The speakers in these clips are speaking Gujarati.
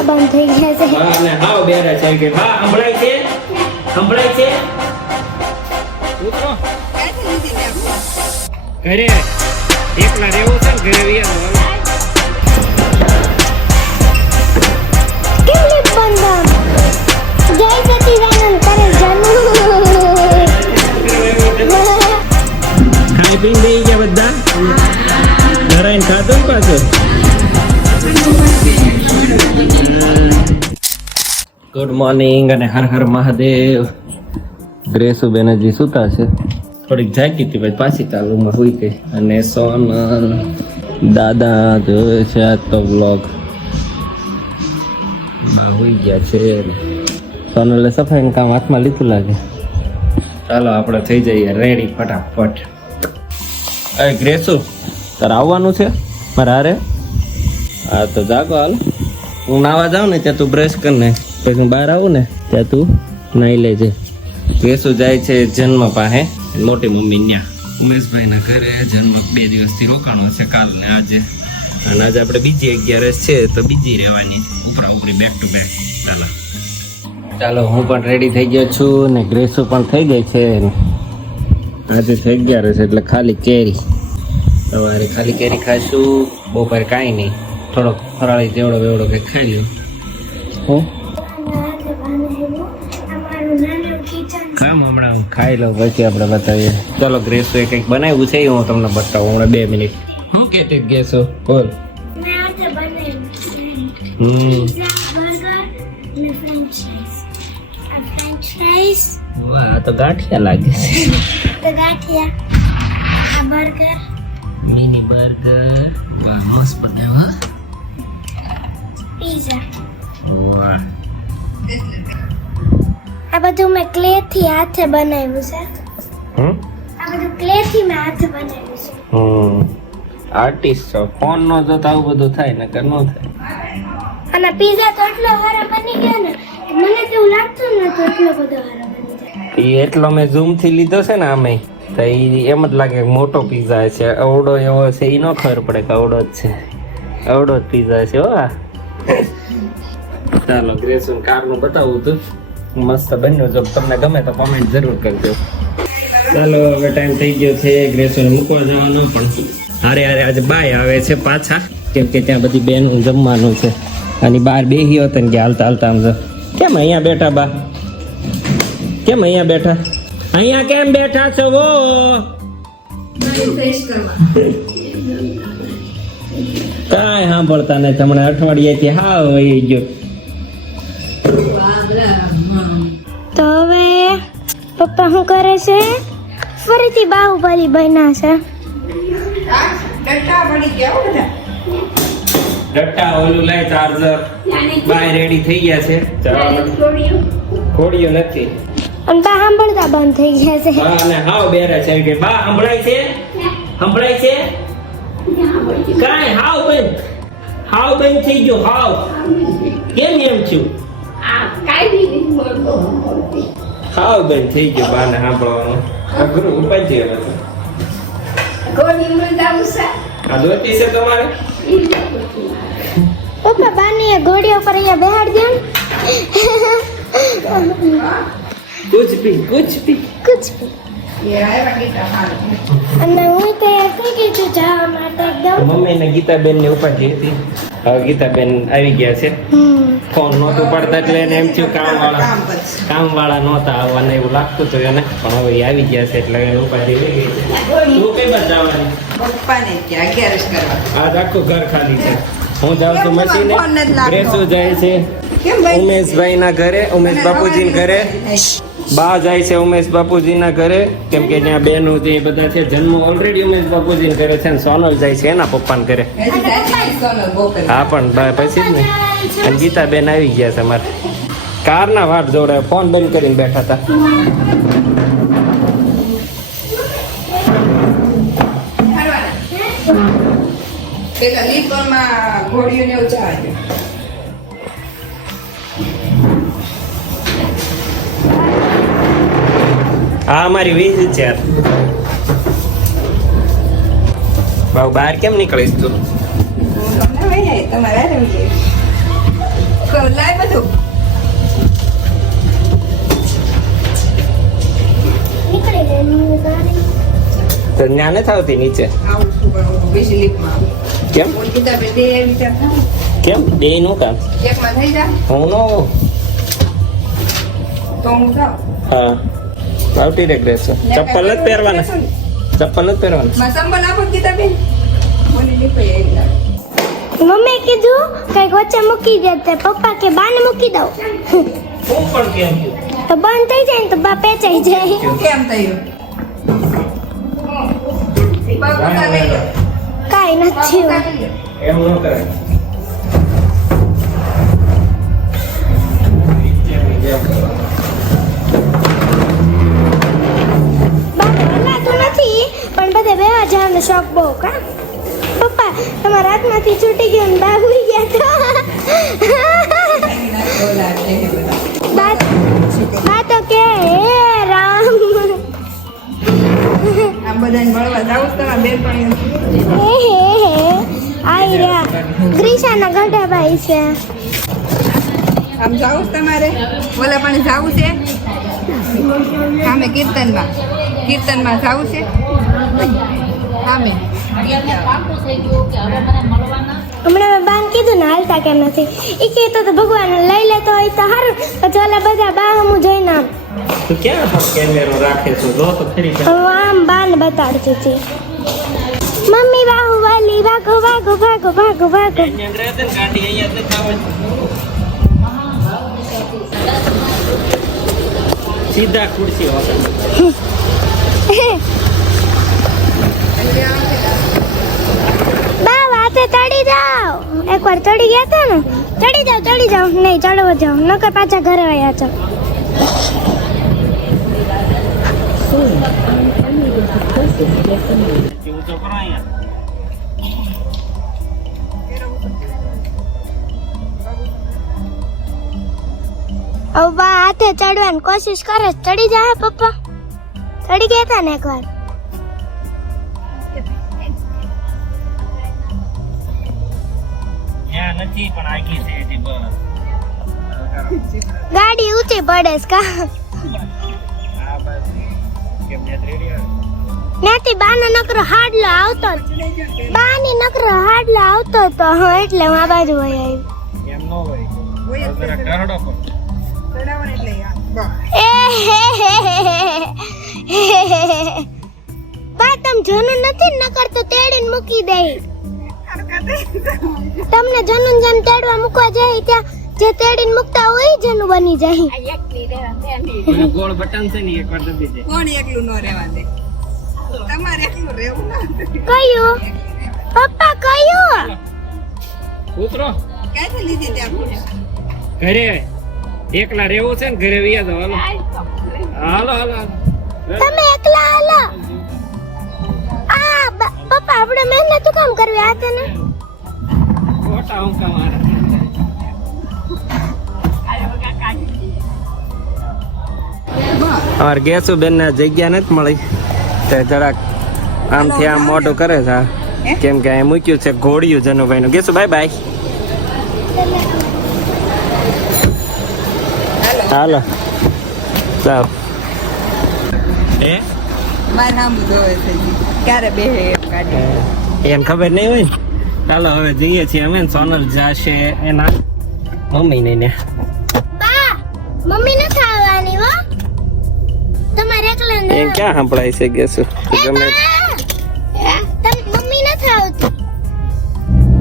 સાંભળતા બંધ થઈ ગયા છે. હા ને હાવ બેરા છે કે બા સંભળાય છે ઉતરો ઘરે એકલા રહેવું છે ને ઘરે વિયાનું કેમ લીપ બંધ જય સચિદાનંદ કરે જનુ ખાઈ પીને દઈ ગયા બધા ધરાઈને ખાધું ને પાછું. ગુડ મોર્નિંગ અને હર હર મહાદેવ. ગ્રેસુબેન હજી સુતા છે, થોડીક જાગી હતી પછી પાછી ચાલુમાં હોઈ ગઈ. અને સોનલ દાદા જોવે છે આ તો વ્લોગ હોઈ ગયા છે. સોનલે સફાઈનું કામ હાથમાં લીધું લાગે. ચાલો આપણે થઈ જઈએ રેડી ફટાફટ. અરે ગ્રેસુ તારે આવવાનું છે મારે હારે? હા તો જાગો હાલ. હું નાવા જાઉં ને ત્યાં તું બ્રશ કર ને પછી હું બહાર આવું ને ત્યાં તું નાઈ લેજે. ગ્રેસુ જાય છે જન્મ પાસે મોટી મમ્મી ત્યાં ઉમેશભાઈના ઘરે. જન્મ 2 દિવસથી રોકાણો છે કાલ ને આજે. અને આજે આપણે બીજી 11 છે તો બીજી રહેવાની ઉપરા ઉપરી બેક ટુ બેક. ચાલો હું પણ રેડી થઈ ગયો છું ને ગ્રેસુ પણ થઈ ગઈ છે. આજે થઈ 11 છે એટલે ખાલી કેરી. સવારે ખાલી કેરી ખાઈશું, બપોરે કાંઈ નહીં, થોડોક ફરાળી જેવડો બેવડો કંઈક ખાઈ લ્યો. હું કામ હમણાં હું ખાઈ લઉં પછી આપણે બતાવીએ. ચાલો ગ્રેસુ એ કંઈક બનાવ્યું છે હું તમને બતાવું હમણાં 2 મિનિટ. શું કે ગેસો બોલ. મેં આજે બનાવ્યું ફ્રેન્ચ ફ્રાઈઝ. વાહ તો ગાંઠિયા લાગે છે. તો ગાંઠિયા, આ બર્ગર, મિની બર્ગર. વાહ મસ્ત બનાવ્યું. પીઝા. વાહ આ બધું મેં ક્લે થી હાથે બનાવ્યું છે. હમ આ બધું ક્લે થી મેં હાથે બનાવ્યું છે. આર્ટિસ્ટ છો. ફોન નો જો તો આવું બધું થાય ને કે ન થાય. અને પીઝા તો એટલો સારો બની ગયો ને કે મને તો એવું લાગતું ન હતું એટલો બધો સારો બની જાય. એ એટલો મેં ઝૂમ થી લીધો છે ને આમે તો એ એમ જ લાગે કે મોટો પીઝા છે. અવડો એવો છે એ ન ખબર પડે કે અવડો જ છે. અવડો જ પીઝા છે. હો ચાલો ગ્રેસુ કારનું બતાવું તું મસ્ત બન્યું. જો તમને ગમે તો કમેન્ટ જરૂર કરજો. ચાલો હવે ટાઈમ થઈ ગયો છે ગ્રેસુને મૂકવા જવાનો. પણ હારે હારે આજે બાય આવે છે પાછા કેમ કે ત્યાં બધી બેનું જમવાનું છે. અને બહાર બેસી હતો ને કે હાલતા હાલતા આમ જો કેમ અહીંયા બેઠા બા? કેમ અહીંયા બેઠા? અહીંયા કેમ બેઠા છો? વો કાંઈ સાંભળતા નથી હમણાં અઠવાડિયાથી હાવ વહી ગયો. તો હવે પપ્પા શું કરે છે? ફરીથી બાહુબલી બન્યા છે. ડટ્ટા ઓલું લઈ ચાર્જર બાય રેડી થઈ ગયા છે. ખોડિયો નથી અને બા સાંભળતા બંધ થઈ ગયા છે. હા અને હાવ બેરા છે કે બા સંભળાય છે કાંઈ હાવ બંધ થઈ ગયો. હાવ કેમ એમ છું? હાવ બંધ થઈ ગયો. બાને સાંભળવાનું અઘરું ઉપાય હવે આ દોતી છે તમારે? પપ્પા બાની ઘોડીઓ પર અહીંયા બેહાડ દે. કુછ ભી કુછ ભી. અને હું તૈયાર થઈ ગઈ છું જવા માટે એકદમ. મમ્મી ને ગીતાબેન ની ઉપાધિ હતી. હવે ગીતાબેન આવી ગયા છે. ફોન નહોતું પડતા એટલે એને એમ થયું કામ વાળા નહોતા આવવાને એવું લાગતું હતું એને. પણ હવે એ આવી ગયા છે એટલે ઉપાધિ લઈ ગઈ છે. તું કઈ બાજુ જવાની? આજ આખું ઘર ખાલી છે. હું જાઉં છું મશીને. ગ્રેસુ જાય છે ઉમેશભાઈ ના ઘરે, ઉમેશ બાપુજી ના ઘરે. બા જાય છે ઉમેશ બાપુજી ના ઘરે કેમ કે ત્યાં બેનો જે બધા છે. જન્મ ઓલરેડી ઉમેશ બાપુજી ના ઘરે છે ને સોનલ જાય છે એના પપ્પાના ઘરે. હા પણ પછી જ ને. અને ગીતાબેન આવી ગયા છે મારે. કારના વાટ જોડે ફોન બંધ કરીને બેઠા હતા. ઘોડીઓને ઉચાર આ અમારી વીજ છે. બાબુ બહાર કેમ નીકળીશ તું? લાય બધું. નીકળી જાય ની ગાડી. તો ત્યાં નથી આવતી નીચે આવું છું પણ હું બીજી લીફમાં આવું. કેમ હું કીધા બે બે વિચાર થાય. કેમ બે નું કામ એકમાં થઈ જાય હું નો તો હું જાઉં. હા આવતી રે ગ્રેસો ચપ્પલ નથી પહેરવાના ચપ્પલ નથી પહેરવાના માં સંબલ આપો ગીતા બેન. મને લીફે આવી લાગે. મમ્મી કીધું કઈક વચ્ચે મૂકી દેતે પપ્પા કે બાને મૂકી દઉં હું પણ કેમ તો બંધ થઈ જાય ને તો બા પેચાઈ જાય કેમ થયું? બાબુકા લઈ લો. કાઈ નથી બાબુકા લઈ લો. એમ ન કરાય બા હલાતું નથી પણ બધે બેવા જવાનો શોખ બહુ કા પપ્પા તમારા હાથમાંથી છૂટી ગયો ને બા ઉઈ ગયા ઓલા છે હે બધા. તો બા તો કે હે રામ આમ બધાને મળવા જાવું છે તમારા બેનપણીઓ. હે આઈ રહ્યા ગ્રીસાના ગઢાભાઈ છે આમ જાવું છે તમારે? ઓલા પણ જાવું છે? સામે કીર્તનમાં જાવું છે? સામે હમણાં મેં બાન કીધું ને હાલતા કેમ નથી એ કહેતો તો ભગવાન લઈ લેતો હોય તો સારું પછી ઓલા બધા બા હું જોઈને આમ તું ક્યાં આમ કેમેરો રાખે છો જો તો ખરી હું આમ બાને બતાડતી હતી મમ્મી બાહુ વાલી ભાગો ભાગો ભાગો ભાગો ભાગો ગાડી અહીંયા તો સીધા ખુરશી હોતા બા વાતે ચડી જાઓ એકવાર ચડી ગયા હતા ને ચડી જાઓ નહીં ચડવો જાઓ નકર પાછા ઘરે આવ્યા છો ઊંચો કરો અહીંયા હવે બા હાથે ચડવાની કોશિશ કરે છે. ચડી જાય પપ્પા ચડી ગયા હતા ને એકવાર ત્યાં નથી પણ આગી છે એથી બસ ગાડી ઊંચી પડે છે કા આ બસ કેમ ને રેડી ત્યાંથી બાનો નકરો હાડલો આવતો બાની નકરો હાડલો આવતો તો હા એટલે હું આ બાજુ વહી આવી એમ નો હોય જરા કરડો પણ ચડાવવાનું એટલે આ. બસ. એ બા તમ જનુ નથી ને નકર તો તેડીને મૂકી દે તમને જનુ જન તેડવા મૂકવા જાય ત્યાં જે તેડીને મૂકતા હોય ઈ જનુ બની જાય પેલું ગોળ બટન છે ને એકવાર દબી દે કોણ એકલું ન રહેવા દે? તમારે એકલું રહેવું ના. કયું પપ્પા કયું ઉતરો ક્યાંથી લીધી ત્યાં પૂછ્યું? ઘરે એકલા રહેવું છે ને ઘરે વિયા દો હાલો હાલો હાલો તમે એકલા હાલો પપ્પા આપણે મહેનત કામ કરવી આ તને ખોટા ઊંકા મારે અમારે ગેસુ બેન ને જગ્યા નથી મળી તે જરાક આમથી આમ મોટું કરે છે આ. કેમ કે અહીં મૂક્યું છે ઘોડિયું જનુભાઈ નું ગેસુ બાય બાય હાલો ચાલ એ મારે નામ જોવે છે ક્યારે બે ગાડી એને ખબર નહીં હોય ને. ચાલો હવે જઈએ છીએ અમે ને સોનલ જાશે એના મમ્મી ને બા મમ્મી ન ખાવાની હો તમારે એકલા એમ ક્યાં સંભળાય છે ગેસુ ગમે મમ્મી ન ખાવતી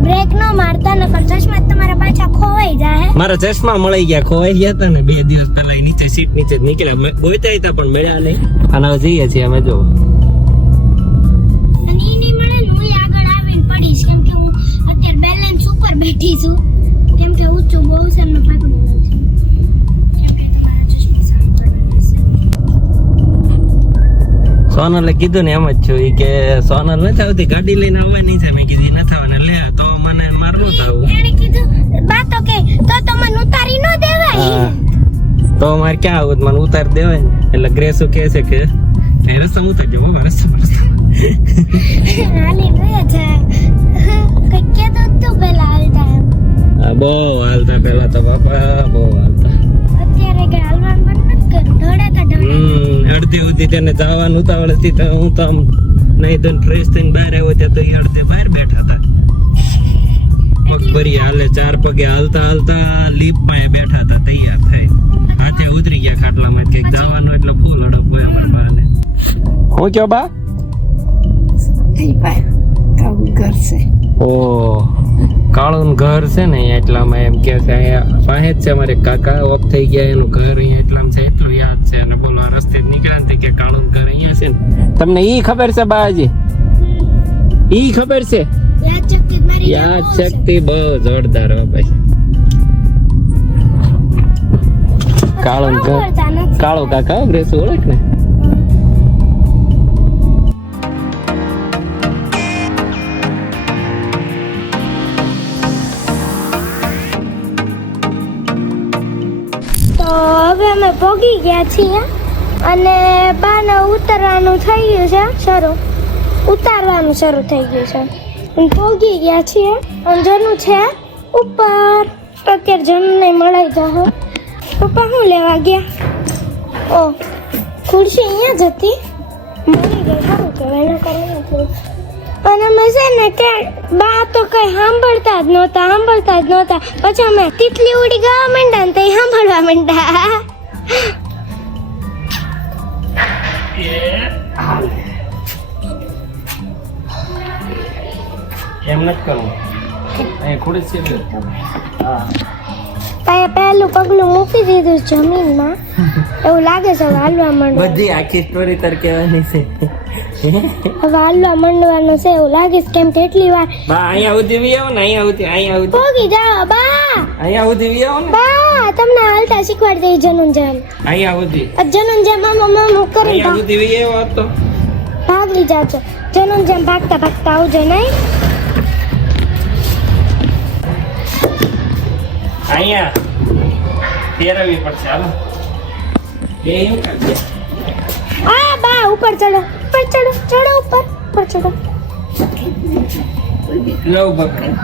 બ્રેક નો મારતા નકર ચશ્મા તમારા પાછા ખોવાઈ જાય મારા ચશ્મા મળી ગયા ખોવાઈ ગયા હતા ને 2 દિવસ પહેલા ઈ નીચે સીટ નીચે જ નીકળ્યા બોયતા હતા પણ મળ્યા નહીં અને હવે જઈએ છીએ અમે જો અને ઈ નહીં મળે ને હું આગળ આવીને પડીશ કેમ કે હું અત્યારે બેલેન્સ ઉપર બેઠી છું કેમ કે ઊંચું બહુ છે ને ભાગવું નથી કેમ કે તમારા ચશ્મા સામે પડવાના છે સોનલે કીધું ને એમ જ છું ઈ કે સોનલ નથી આવતી ગાડી લઈને આવવાની છે મેં કીધી નથી આવવાની લે તો મને મારવું થવું એને કીધું બા તો કે તો મને ઉતારી ન દેવાય હા તો મારે ક્યાં આવું મને ઉતારી દેવાય ને એટલે ગ્રેસુ કહે છે કે રસ્તા ઉતારી જવો રસ્તા હાલી ગયા છે કઈ કેતો તું પેલા હાલતા એમ બહુ હાલતા પેલા તો બાપા બહુ હાલતા. અત્યારે કઈ હાલવાનું પણ નથી કર્યું દોડાતા દોડાતા અડધી સુધી તેને જવાનું ઉતાવળ હતી તો હું તો આમ નહીં તો ફ્રેશ થઈને બહાર આવ્યો ત્યાં તો એ અડધે બહાર બેઠા હતા. પગ ભરી હાલે 4 પગે હાલતા હાલતા લીપમાં એ બેઠા હતા તૈયાર થાય. હાથે ઉતરી ગયા ખાટલામાં કે જવાનું એટલે ફૂલ હડપ હોય અમારા બાને. હું કયો બા? કાવું ઘર છે. ઓ કાળું ઘર છે ને અહીંયા એટલામાં એમ કે છે અહીંયા પાસે જ છે અમારે કાકા ઓફ થઈ ગયા એનું ઘર અહીંયા એટલામાં છે એટલું યાદ છે. અને બોલો આ રસ્તે જ નીકળ્યા ને કે કાળું ઘર અહીંયા છે ને. તમને ઈ ખબર છે બાજી? ઈ ખબર છે? યાદ શક્તિ મારી યાદ શક્તિ બહુ જોરદાર હો ભાઈ. કાળું ઘર કાળો કાકા ગ્રેસ ઓળખ ને. તો હવે અમે પહોંચી ગયા છીએ અને બાને ઉતારવાનું થઈ ગયું છે શરૂ ઉતારવાનું શરૂ થઈ ગયું છે અને પહોંચી ગયા છીએ અને જનું છે ઉપર. અત્યારે જનને મળાઈ જાહો. પપ્પા શું લેવા ગયા? ઓ ખુરશી અહીંયા જ હતી મળી ગઈ. સારું કહેવાય એના કરવાનું હતું. અને અમે છે ને કે બા તો કઈ સાંભળતા જ નહોતા. પછી અમે તિતલી ઉડી ગાવા માંડ્યા ને તે સાંભળવા માંડ્યા. એમ નથી કરવું. અહીં ખુરશી છે. હા તાએ પહેલું પગલું મૂકી દીધું જમીનમાં. એવું લાગે છે હવે હાલવા માંડવાનું. બધી આખી સ્ટોરી તાર કહેવાની છે. હવે હાલવા માંડવાનું છે એવું લાગે છે કેમ કે એટલી વાર બા અહીંયા સુધી વી આવો ને અહીંયા સુધી પોગી જાઓ બા. અહીંયા સુધી વી આવો ને બા તમને હાલતા શીખવાડી દઈ જનુન જેમ. અહીંયા સુધી જનુન જેમ આમ કરી અહીંયા સુધી વી આવો તો ભાગી જાજો. જનુન જેમ ભાગતા આવજો નહીં. અહીંયા ફેરવવી પડશે. હાલો બે એમ કરજે. આ બા ઉપર ચડો ઉપર ચડો. લવ બકરા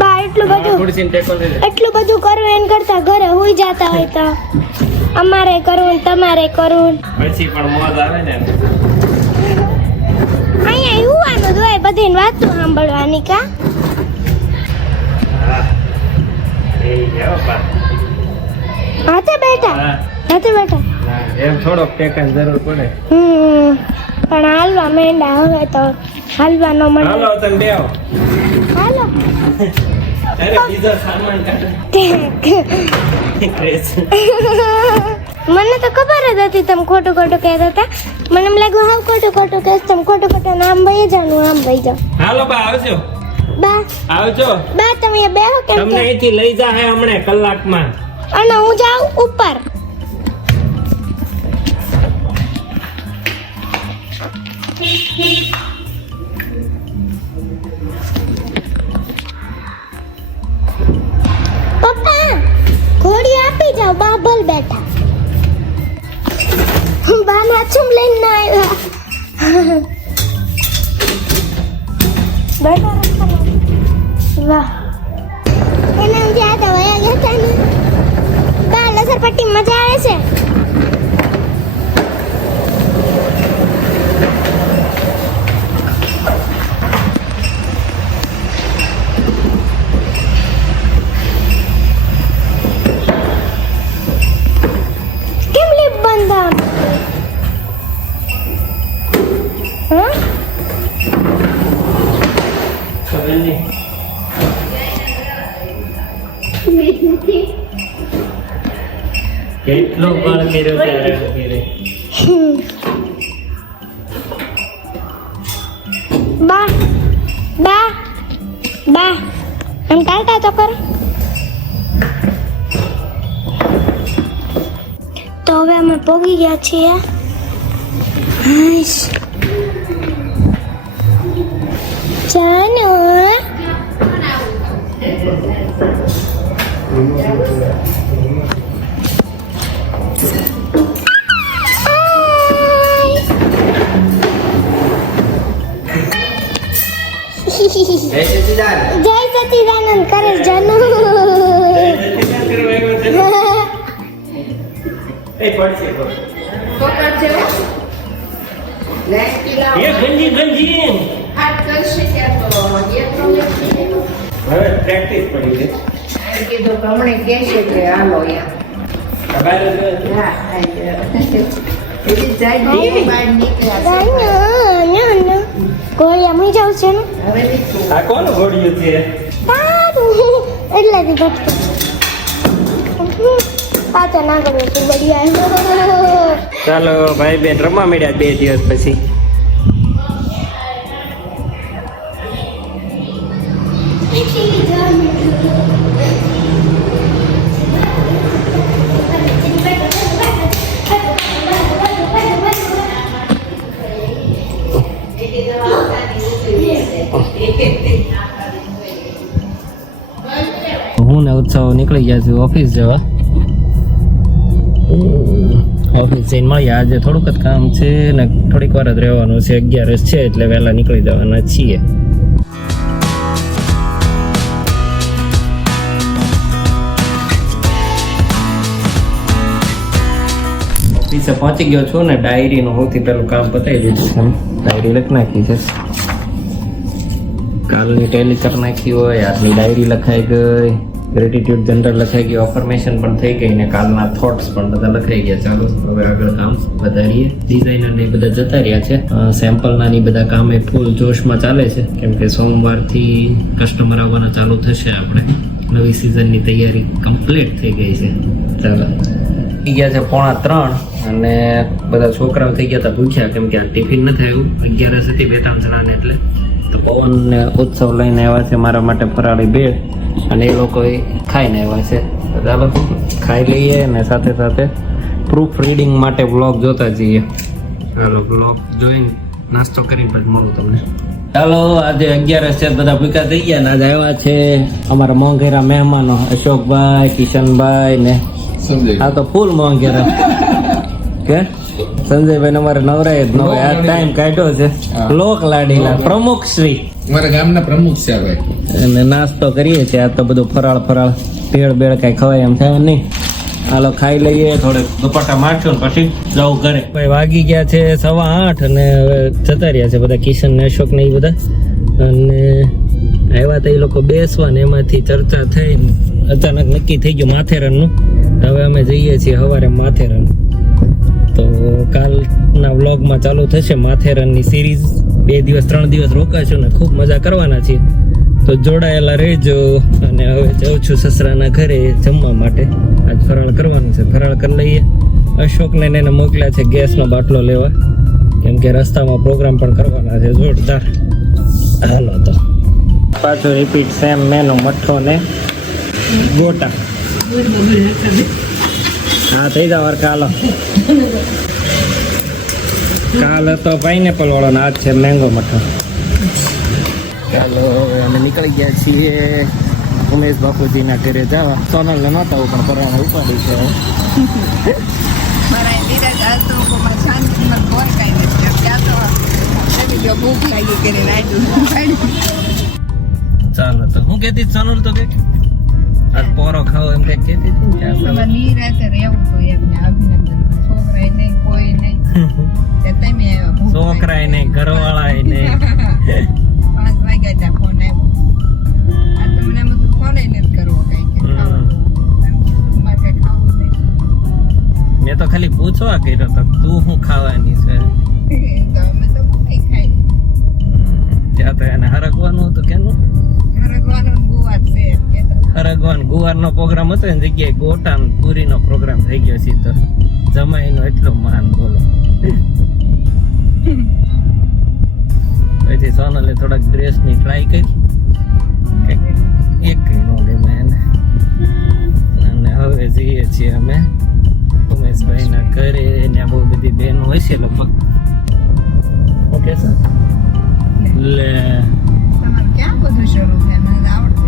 બા એટલું બધું કરવું એન કરતા ઘરે હુઈ જાતા હોય તો અમારે કરવું તમારે કરવું. પછી પણ મોજ આવે ને. અહીંયા યુવાનું જ હોય બધીને વાતો સાંભળવાની કા. હાથે બેઠા એમ થોડોક ટેકાની જરૂર પડે. પણ હાલવા માંડા હવે તો હાલવાનો મને. હાલો તમે બે આવો. હાલો અરે બીજો સામાન કાઢો. મને તો ખબર જ હતી તમે ખોટું કહેતા હતા. મને એમ લાગ્યું હાવ ખોટું કહેશ તમે ખોટું આમ વહી જાનું આમ વહી જાવ. હાલો બા આવજો. બા આવજો. બા તમે બેહો કેમ તમને અહીંથી લઈ જા હે હમણે કલાકમાં. અને હું જાઉં ઉપર. પપ્પા ઘોડી આપી જાઓ બા ભલ બેઠા. બા નાચુમ લઈને ના આવ્યા. બેઠા વાહ એને હું જ્યાં હતા વયા ગયા હતા ને બા લસરપટ્ટી મજા આવે છે. કેમ લીપ બંધ આમ? હા કેટલો પણ કર્યો ત્યારે બા બા બા એમ ટાટા તો કરો. તો હવે અમે પોગી ગયા છીએ. જાનો જય સચિદાન. સચિદાનંદ કરે જનુ એ પડશે પકડ છે હો. એ ગંજી ગંજી હાથ કરશે ત્યાં તો હવે પ્રેક્ટિસ પડી છે કીધું કે હમણાં કહેશે કે હાલો યાર બહાર ગોળિયા મળી જાવ છે ને આ કોણ ઘોડિયું છે એટલાથી ઘટકે પાછા ના કર્યો છું બઢિયા ચાલો ભાઈ બેન રમવા મળ્યા 2 દિવસ પછી હું ને ઉત્સવ નીકળી ગયા છું ઓફિસ જવા ઓફિસ જઈને મળ્યા આજે થોડુંક જ કામ છે ને થોડીક વાર જ રહેવાનું છે 11 છે એટલે વહેલા નીકળી જવાના છીએ ઓફિસે પહોંચી ગયો છું ને ડાયરીનું સૌથી પહેલું કામ પતાવી દીધું છે ડાયરી લખી નાખી છે કાલની ટેલી કરી નાખી હોય આજની ડાયરી લખાઈ ગઈ ગ્રેટિટ્યુડ જનરલ લખાઈ ગઈ ઓફર્મેશન પણ થઈ ગઈ ને કાલના થોટ્સ પણ બધા લખાઈ ગયા ચાલો હવે આગળ કામ વધારીએ ડિઝાઇનર ને બધા જતા રહ્યા છે સેમ્પલના ની બધા કામ એ ફૂલ જોશમાં ચાલે છે કેમ કે સોમવારથી કસ્ટમર આવવાના ચાલુ થશે આપણે નવી સિઝનની તૈયારી કમ્પ્લીટ થઈ ગઈ છે ચાલો થઈ ગયા છે 2:45 અને બધા છોકરાઓ થઈ ગયા હતા ભૂખ્યા કેમ કે આ ટિફિન નથી આવ્યું 11 હતી 2-3 જણાને એટલે તો પવન ને ઉત્સવ લઈને આવ્યા છે મારા માટે ફરાળી ભેળ અને એ લોકો ખાઈને આવ્યા છે તો ચાલો ખાઈ લઈએ અને સાથે સાથે પ્રૂફ રીડિંગ માટે વ્લોગ જોતા જઈએ ચાલો વ્લોગ જોઈને નાસ્તો કરીને પછી મળું તમને ચાલો આજે 11 છે બધા ભૂખ્યા થઈ ગયા ને આજે આવ્યા છે અમારા મોંઘેરા મહેમાનો અશોકભાઈ કિશનભાઈ ને આ તો ફૂલ મોંઘેરા કે સંજયભાઈ અમારે નવરાય જ નવે આ ટાઈમ કાઢ્યો છે લોક લાડીલા પ્રમુખ શ્રી અમારા ગામના પ્રમુખ છે ભાઈ અને નાસ્તો કરીએ છીએ આ તો બધું ફરાળ ભેળ બેળ કઈ ખવાય એમ થાય નહીં હાલો ખાઈ લઈએ થોડેક દુપટ્ટા મારશું ને પછી જવું ઘરે ભાઈ વાગી ગયા છે 8:15 અને હવે જતા રહ્યા છે બધા કિશન ને અશોક ને એ બધા અને આવ્યા તો એ લોકો બેસવા ને એમાંથી ચર્ચા થઈ અચાનક નક્કી થઈ ગયું માથેરનનું હવે અમે જઈએ છીએ સવારે માથેરન તો કાલના વ્લોગમાં ચાલુ થશે માથેરનની સિરીઝ 2 દિવસ 3 દિવસ રોકાશું ને ખૂબ મજા કરવાના છીએ તો જોડાયેલા રહેજો અને હવે જાઉં છું સસરાના ઘરે જમવા માટે આજ ફરાળ કરવાનું છે ફરાળ કરી લઈએ અશોકને એને મોકલ્યા છે ગેસનો બાટલો લેવા કેમ કે રસ્તામાં પ્રોગ્રામ પણ કરવાના છે જોરદાર હાલો તો પાછો રિપીટ સેમ મેનુ મઠ્ઠો ને ગોટા હા થઈ જાવ કાલો કાલ હતો પાઇનેપલ વાળો ને આજ છે મેંગો મઠો ચાલો હવે અમે નીકળી ગયા છીએ ઉમેશ બાપુજીના ઘરે જવા સોનલ ને નહોતા પણ પરાણે ઉપાડી છે મારા ધીરજ આજ તો લોકોમાં શાંતિમાં કોઈ કાંઈ નથી ત્યાં તો જો ભૂખ લાગી કરીને આડું ચાલો તો હું કહેતી સોનલ તો કે આજ પોરો ખાઓ એમ કઈ કહેતી હતી ને હવે નિરાતે રહેવું જોઈએ એમને અભિનંદન છોકરાએ નહીં કોઈ નહીં તે તમે આવ્યા ભૂખ છોકરાય નહીં ઘરવાળાય નહીં 5 વાગ્યા ત્યાં ફોન આવ્યો આ તો મને એમ હતું ફોન નથી કરવો કઈ કે મારે કઈ ખાવું નહીં મેં તો ખાલી પૂછવા કર્યો તો તું શું ખાવાની છે તો અમે તો કઈ ખાઈ ત્યાં તો એને હરગવાનું હતું કેનું હરગવાનો ગુવાર છે એમ કહેતા હરગવાન ગુવારનો પ્રોગ્રામ હતો એની જગ્યાએ ગોટા ને પૂરીનો પ્રોગ્રામ થઈ ગયો છે તો જમાઈનો એટલો માન બોલો પછી સોનલે થોડાક ડ્રેસની ટ્રાય કરી એક કઈ નો ગમે એને અને હવે જઈએ છીએ અમે ઉમેશભાઈના ઘરે ત્યાં બહુ બધી બહેનો હોય છે લગભગ ઓકે સર લે તમારે ક્યાં બધું શરૂ થાય મને તો આવડે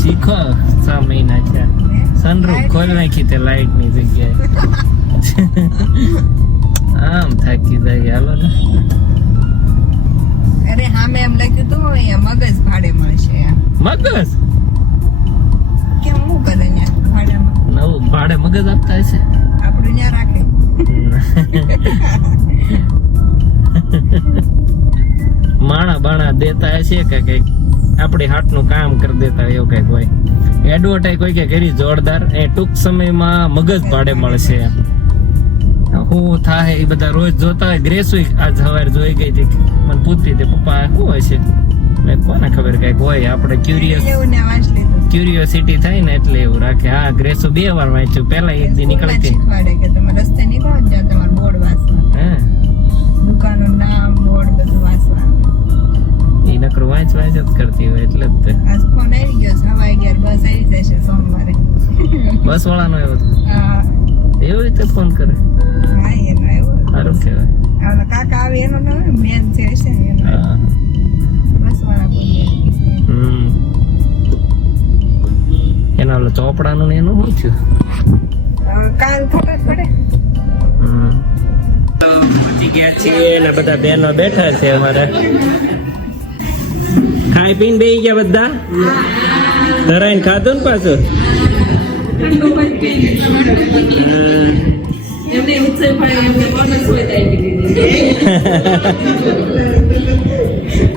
શીખો 6 મહિના થયા સનરૂફ ખોલી નાખી તે લાઈટ ની જગ્યાએ આમ થાકી જાય હાલો ને અરે હા મેં એમ લખ્યું હતું અહીંયા મગજ ભાડે મળશે મગજ કેમ હું કરે ન્યા ભાડામાં નવું ભાડે મગજ આપતા હશે. આપણે ન્યા રાખે માણા બાણા દેતા હશે કે કઈક આપણી હાથનું કામ કરી દેતા હોય એવું કઈક હોય. એડવર્ટાઈઝ કોઈ કે કરી જોરદાર એ ટૂંક સમયમાં મગજ ભાડે મળશે. હું થાય એ બધા રોજ જોતા હોય. ગ્રેસુ આજ સવારે જોઈ ગઈ હતી, મને પૂછતી હતી પપ્પા શું હોય છે. મેં કોને ખબર કઈક હોય. આપણે એવું ને વાંચ લીધું ક્યુરિયોસિટી થાય ને એટલે એવું રાખે. હા ગ્રેસુ 2 વાર વાંચ્યું. પેલા એક દી નીકળી હતી. શીખવાડે કે તમે રસ્તે નીકળો ને ત્યાં તમારું બોર્ડ વાંચવાનું, હે દુકાનનું નામ બોર્ડ બધું વાંચવાનું. એ નકરું વાંચ જ કરતી હોય એટલે જ તે. આજ ફોન આવી ગયો છે, હવા 11 બસ આવી જશે સોમવારે. બસ વાળાનો એવો હા એવી રીતે ફોન કરે. હા એનો આવ્યો. સારું કહેવાય. આવડા કાકા આવે એનો ન હોય, મેન છે હશે ને એનો. હા. બસ વાળા બોલીએ હમ. એના ઓલો ચોપડાનું ને એનું શું થયું? કાલ ખબર પડે. પહોંચી ગયા છીએ ને બધા બહેનો બેઠા છે અમારે. ખાઈ પીને બેસી ગયા બધા. ધરાઈને ખાધું ને પાછું.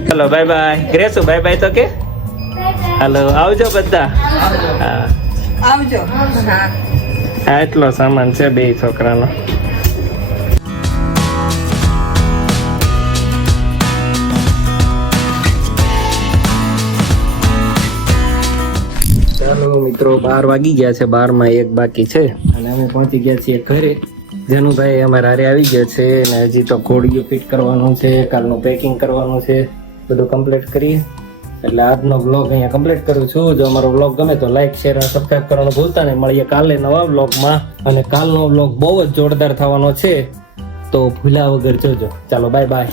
ચલો બાય બાય. ગ્રેસુ બાય બાય તો કે હાલો આવજો બધા. હા આવજો. હા આ એટલો સામાન છે 2 છોકરાનો. ચાલો મિત્રો 12 વાગી ગયા છે. 12 માં 1 બાકી છે અને અમે પહોંચી ગયા છીએ ઘરે. જનુભાઈ અમારા હારે આવી ગયા છે અને હજી તો ઘોડીયું ફિટ કરવાનું છે, કાલનું પેકિંગ કરવાનું છે, બધું કમ્પ્લીટ કરીએ. એટલે આજનો બ્લોગ અહીંયા કમ્પ્લીટ કરું છું. જો અમારો બ્લોગ ગમે તો લાઈક શેર અને સબસ્ક્રાઈબ કરવાનું ભૂલતા નહીં. મળીએ કાલે નવા બ્લોગમાં અને કાલનો બ્લોગ બહુ જ જોરદાર થવાનો છે તો ભૂલ્યા વગર જોજો. ચાલો બાય બાય.